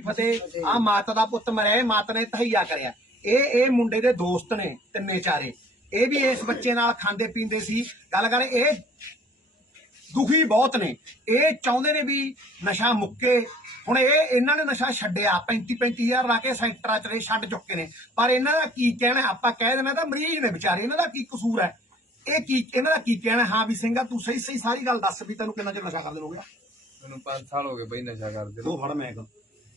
ਫਤਿਹ। ਆ ਮਾਤਾ ਦਾ ਪੁੱਤ ਮਰਿਆ ਇਹ ਮਾਤਾ ਨੇ ਤਹਈਆ ਕਰਿਆ। ਇਹ ਇਹ ਮੁੰਡੇ ਦੇ ਦੋਸਤ ਨੇ ਤਿੰਨੇ ਚਾਰੇ। ਇਹ ਵੀ ਇਸ ਬੱਚੇ ਨਾਲ ਖਾਂਦੇ ਪੀਂਦੇ ਸੀ। ਗੱਲ ਕਰ ਇਹ ਦੁਖੀ ਬਹੁਤ ਨੇ। ਇਹ ਚਾਹੁੰਦੇ ਨੇ ਵੀ ਨਸ਼ਾ ਮੁੱਕੇ। ਹੁਣ ਇਹ ਇਹਨਾਂ ਨੇ ਨਸ਼ਾ ਛੱਡਿਆ। 35 35000 ਲਾ ਕੇ ਸੈਂਟਰਾਂ ਚ ਰਹੇ ਛੱਡ ਚੁੱਕੇ ਨੇ। ਪਰ ਇਹਨਾਂ ਦਾ ਕੀ ਕਹਿਣਾ ਆਪਾਂ ਕਹਿ ਦੇਣਾ ਤਾਂ ਮਰੀਜ਼ ਨੇ ਵਿਚਾਰੇ। ਇਹਨਾਂ ਦਾ ਕੀ ਕਸੂਰ ਹੈ? ਇਹ ਕੀ ਇਹਨਾਂ ਦਾ ਕੀ ਕਹਿਣਾ ਹਾਂ? ਵੀ ਸਿੰਘਾ ਤੂੰ ਸਹੀ ਸਹੀ ਸਾਰੀ ਗੱਲ ਦੱਸ ਵੀ ਤੈਨੂੰ ਕਿੰਨਾ ਚਿਰ ਨਸ਼ਾ ਕਰਦੇ ਗਿਆ ਮੈਨੂੰ 5 ਸਾਲ ਹੋ ਗਏ ਬਈ ਨਸ਼ਾ ਕਰਦੇ ਦੋ ਫੜ ਮੈਂ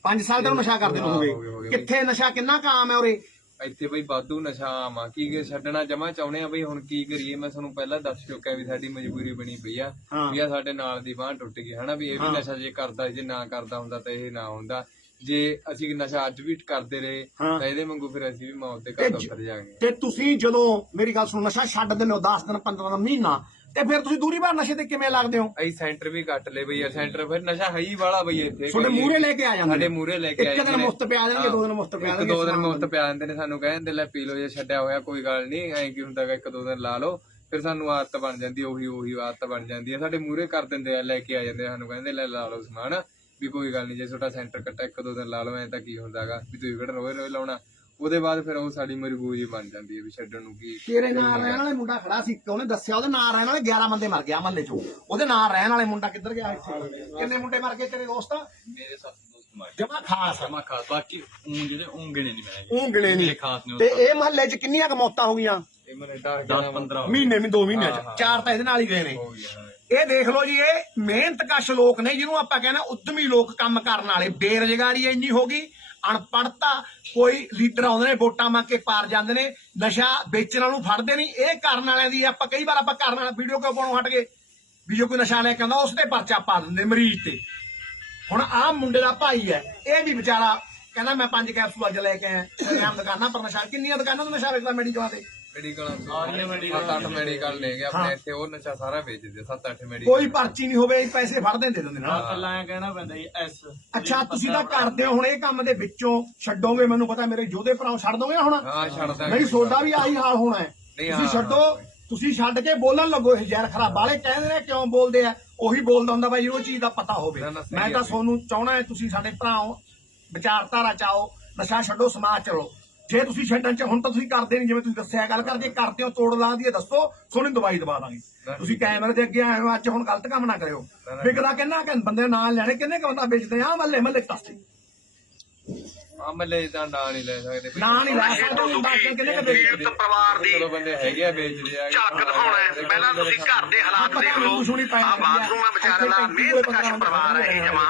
5 ਸਾਲ ਤੱਕ ਨਸ਼ਾ ਕਰਦੇ ਹਾਂ, ਗਏ। ਕਿੱਥੇ ਨਸ਼ਾ ਕਿੰਨਾ ਕਾਮ ਹੈ ਉਰੇ ਇੱਥੇ ਬਈ ਵਾਧੂ ਨਸ਼ਾ ਆਮ ਆ ਕੀ ਕੀ ਛੱਡਣਾ ਜਮਾ ਚਾਹੁੰਦੇ ਆ ਬਈ ਹੁਣ ਕੀ ਕਰੀਏ ਮੈਂ ਤੁਹਾਨੂੰ ਪਹਿਲਾਂ ਦੱਸ ਚੁੱਕਿਆ ਵੀ ਸਾਡੀ ਮਜਬੂਰੀ ਬਣੀ ਪਈ ਆ। ਵੀ ਆ ਸਾਡੇ ਨਾਲ ਦੀ ਬਾਹ ਟੁੱਟ ਗਈ ਹਨਾ ਵੀ ਇਹ ਵੀ। ਨਸ਼ਾ ਜੇ ਕਰਦਾ ਜੇ ਨਾ ਕਰਦਾ ਹੁੰਦਾ ਤਾਂ ਇਹ ਨਾ ਹੁੰਦਾ ਜੇ ਅਸੀਂ ਨਸ਼ਾ ਅੱਜ ਵੀ ਕਰਦੇ ਰਹੇ। ਤਾਂ ਇਹਦੇ ਵਾਂਗੂ ਫਿਰ ਅਸੀਂ ਵੀ ਮੌਤ ਦੇ ਤੇ ਘਰ ਜ- ਉੱਤਰ ਜਾਾਂਗੇ ਤੇ ਤੁਸੀਂ ਜਦੋਂ ਮੇਰੀ ਗੱਲ ਸੁਣੋ ਨਸ਼ਾ ਛੱਡ ਦਿੰਦੇ ਹੋ 10 ਦਿਨ 15 ਦਿਨ ਮਹੀਨਾ ਤੇ ਫਿਰ ਤੁਸੀਂ ਦੂਰੀ ਬਾਰ ਨਸ਼ੇ ਤੇ ਕਿਵੇਂ ਲੱਗਦੇ ਹੋ? ਅਸੀਂ ਸੈਂਟਰ ਵੀ ਕੱਟ ਲਏ ਬਈ ਸੈਂਟਰ ਫਿਰ ਨਸ਼ਾ ਹੈ ਹੀ ਵਾਲਾ ਬਈ ਇੱਥੇ। ਤੁਹਾਡੇ ਮੂਹਰੇ ਲੈ ਕੇ ਆ ਜਾਂਦੇ ਸਾਡੇ। ਮੂਹਰੇ ਲੈ ਕੇ ਇੱਕ ਆ ਦਿਨ ਜਾਂਦੇ ਨੇ। ਮੁਫ਼ਤ ਪਿਆ ਦੇਣਗੇ, ਦੋ ਦਿਨ ਮੁਫ਼ਤ ਪਿਆ ਇੱਕ ਦੇਣਗੇ, ਦੋ ਦਿਨ ਮੁਫਤ ਪਿਆ ਦਿੰਦੇ ਨੇ ਸਾਨੂੰ ਕਹਿੰਦੇ ਲੈ ਪੀ ਲਓ ਜੇ ਛੱਡਿਆ ਹੋਇਆ ਕੋਈ ਗੱਲ ਨਹੀਂ ਐਂ ਕੀ ਹੁੰਦਾ ਗਾ ਇੱਕ ਦੋ ਦਿਨ ਲਾ ਲਓ ਫਿਰ ਸਾਨੂੰ ਆਦਤ ਬਣ ਜਾਂਦੀ ਉਹੀ ਉਹੀ ਆਦਤ ਬਣ ਜਾਂਦੀ ਹੈ। ਸਾਡੇ ਮੂਹਰੇ ਕਰ ਦਿੰਦੇ ਆ ਲੈ ਕੇ ਆ ਜਾਂਦੇ ਸਾਨੂੰ ਕਹਿੰਦੇ ਲੈ ਲਾ ਲਓ ਸਮਾਨ ਵੀ ਕੋਈ ਗੱਲ ਨਹੀਂ ਜੇ ਤੁਹਾਡਾ ਸੈਂਟਰ ਕੱਟਾ ਇੱਕ ਦੋ ਦਿਨ ਲਾ ਲਓ ਐਂ ਤਾਂ ਕੀ ਹੁੰਦਾਗਾ ਵੀ ਤੁਸੀਂ ਕਿਹੜਾ ਰੋਏ ਰੋਏ ਲਾਉਣਾ। ਉਹਦੇ ਬਾਅਦ ਫਿਰ ਉਹ ਸਾਡੀ ਮਜਬੂਰੀ ਬਣ ਜਾਂਦੀ ਹੈ ਵੀ ਛੱਡਣ ਨੂੰ ਕੀ ਤੇਰੇ ਨਾਲ ਰਹਿਣ ਵਾਲੇ ਮੁੰਡਾ ਖੜਾ ਸੀ ਉਹਨੇ ਦੱਸਿਆ ਉਹਦੇ ਨਾਲ ਰਹਿਣ ਵਾਲੇ 11 ਬੰਦੇ ਮਰ ਗਿਆ ਮਹੱਲੇ ਚੋਂ। ਉਹਦੇ ਨਾਲ ਰਹਿਣ ਵਾਲੇ ਮੁੰਡਾ ਕਿੱਧਰ ਗਿਆ ਇੱਥੇ? ਕਿੰਨੇ ਮੁੰਡੇ ਮਰ ਗਏ ਤੇਰੇ ਦੋਸਤ? ਮੇਰੇ ਸੱਤ ਦੋਸਤ ਮਾਰੇ ਜਮਾ ਖਾਸ ਜਮਾ ਖਾਸ ਬਾਕੀ ਊਂ ਜਿਹੜੇ ਗਿਣੇ ਨਹੀਂ ਮੈਂ ਉਹ ਗਿਲੇ ਨਹੀਂ। ਖਾਸ ਨੇ ਤੇ ਇਹ ਮਹੱਲੇ 'ਚ ਕਿੰਨੀਆਂ ਕੁ ਮੌਤਾਂ ਹੋ ਗਈਆਂ? ਇਹ ਮਨੇ 10 10 15 ਮਹੀਨੇ ਵੀ 2 ਮਹੀਨਿਆਂ ਹਾਂ, 'ਚ। ਚਾਰ ਤਾਂ ਇਹਦੇ ਨਾਲ ਹੀ ਗਏ ਨੇ। ਇਹ ਦੇਖ ਲਓ ਜੀ ਇਹ ਮਿਹਨਤਕਸ਼ ਲੋਕ ਨੇ ਜਿਹਨੂੰ ਆਪਾਂ ਕਹਿੰਦੇ ਉਦਮੀ ਲੋਕ ਕੰਮ ਕਰਨ ਵਾਲੇ। ਬੇਰੁਜ਼ਗਾਰੀ ਇੰਨੀ ਹੋ ਗਈ ਅਨਪੜਤਾ ਕੋਈ ਲੀਡਰ ਆਉਂਦੇ ਨੇ, ਵੋਟਾਂ ਮੰਗ ਕੇ ਪਾਰ ਜਾਂਦੇ ਨੇ, ਨਸ਼ਾ ਵੇਚਣ ਵਾਲ ਨੂੰ ਫੜਦੇ ਨਹੀਂ। ਇਹ ਕਰਨ ਵਾਲਿਆਂ ਦੀ ਆਪਾਂ ਕਈ ਵਾਰ ਆਪਾਂ ਕਰਨ ਵਾਲਾ ਵੀਡੀਓ ਕਿਉਂ ਪਾਉਣੋਂ ਹਟ ਗਏ? ਵੀ ਜੋ ਕੋਈ ਨਸ਼ਾ ਲੈ ਕੇ ਆਉਂਦਾ ਉਸ ਤੇ ਪਰਚਾ ਪਾ ਦਿੰਦੇ ਮਰੀਜ਼ ਤੇ। ਹੁਣ ਆਹ ਮੁੰਡੇ ਦਾ ਭਾਈ ਹੈ, ਇਹ ਵੀ ਵਿਚਾਰਾ ਕਹਿੰਦਾ, ਮੈਂ ਪੰਜ ਕੈਪਸੂਲ ਅੱਜ ਲੈ ਕੇ ਆਇਆ। ਆਮ ਦੁਕਾਨਾਂ ਪਰ ਨਸ਼ਾ, ਕਿੰਨੀਆਂ ਦੁਕਾਨਾਂ ਤੋਂ ਨਸ਼ਾ ਵੇਚਦਾ ਮੈਡੀਕਲਾਂ ਤੇ? ਮੈਡੀਕਲ ਸਾਰੀਆਂ ਮੈਡੀਕਲ ਸੱਤ ਅੱਠ ਮੈਡੀਕਲ ਲੈ ਹਾਂ। ਆਪਣੇ ਇੱਥੇ ਉਹ ਨਸ਼ਾ ਸਾਰਾ ਵੇਚਦੇ ਸੱਤ ਅੱਠ ਮੈਡੀਕਲ ਕੋਈ ਪਰਚੀ ਨਹੀਂ ਹੋਵੇ ਪੈਸੇ ਫੜਦੇ ਦੇ ਦਿੰਦੇ ਨਾਲ। ਕੱਲਾ ਐ ਕਹਿਣਾ ਪੈਂਦਾ ਜੀ ਐਸ। ਅੱਛਾ ਤੁਸੀਂ ਤਾਂ ਕਰਦੇ ਹੋ ਹੁਣ ਇਹ ਕੰਮ ਦੇ ਵਿੱਚੋਂ ਛੱਡੋਗੇ ਮੈਨੂੰ ਪਤਾ ਮੇਰੇ ਯੋਧੇ ਭਰਾਓ ਛੱਡ ਦੋਗੇ ਨਾ ਹੁਣ? ਹਾਂ ਛੱਡ ਦਾਂਗੇ। ਨਹੀਂ ਸੋਡਾ ਵੀ ਆਹੀ ਹਾਲ ਹੋਣਾ ਹੈ। ਨਹੀਂ, ਤੁਸੀਂ ਹਾਂ, ਛੱਡੋ। ਤੁਸੀਂ ਛੱਡ ਕੇ ਬੋਲਣ ਲੱਗੋ ਇਹ ਜ਼ਹਿਰ ਖਰਾਬ। ਵਾਲੇ ਕਹਿੰਦੇ ਨੇ ਕਿਉਂ ਬੋਲਦੇ ਆ? ਉਹੀ ਬੋਲਦਾ ਹੁੰਦਾ ਬਾਈ ਉਹ ਚੀਜ਼ ਦਾ ਪਤਾ ਹੋਵੇ। ਮੈਂ ਤਾਂ। ਤੁਹਾਨੂੰ ਚਾਹਣਾ ਹੈ ਤੁਸੀਂ ਸਾਡੇ ਭਰਾਓ ਵਿਚਾਰਧਾਰਾ ਚਾਓ ਨਸ਼ਾ ਛੱਡੋ ਸਮਾਜ ਚਲੋ ਜੇ ਤੁਸੀਂ ਛੱਡਣ ਚ ਹੁਣ ਤਾਂ ਤੁਸੀਂ ਕਰਦੇ ਨਹੀਂ ਜਿਵੇਂ ਤੁਸੀਂ ਦੱਸਿਆ ਗੱਲ ਕਰ ਜੇ ਕਰਦੇ ਹੋ ਤੋੜ ਲਾ ਦੀ ਦੱਸੋ ਸੋਹਣੀ ਦਵਾਈ ਦਵਾ ਦਾਂਗੇ। ਤੁਸੀਂ ਕੈਮਰੇ ਦੇ ਅੱਗੇ ਆਏ ਹੋ ਅੱਜ ਹੁਣ ਗਲਤ ਕੰਮ ਨਾ ਕਰਿਓ। ਵਿਕਦਾ ਕਿੰਨਾ ਕਿ ਬੰਦੇ ਦੇ ਨਾਲ ਲੈਣੇ ਕਿੰਨੇ ਕੁ ਬੰਦਾ ਵੇਚਦੇ ਆ? ਮੱਲੇ ਮੱਲੇ ਤਾਸੇ ਆ ਮੱਲੇ ਤਾਂ ਨਾਂ ਨਹੀਂ ਲੈ ਸਕਦੇ। ਨਾਂ ਨਹੀਂ ਲੈ ਸਕਦੇ ਕਿੰਨੇ ਕੁ ਪੀੜਤ ਪਰਿਵਾਰ ਦੀ ਚਲੋ ਬੰਦੇ ਹੈਗੇ ਆ ਵੇਚਦੇ ਆ। ਝੱਕ ਦਿਖਾਉਣਾ ਹੈ। ਪਹਿਲਾਂ ਤੁਸੀਂ ਘਰ ਦੇ ਹਾਲਾਤ ਦੇਖ ਲਓ। ਆ ਬਾਥਰੂਮ ਹੈ ਵਿਚਾਰਿਆਂ ਦਾ ਮਿਹਨਤ ਕਸ਼ ਪਰਿਵਾਰ ਹੈ ਇਹ ਜਮਾ।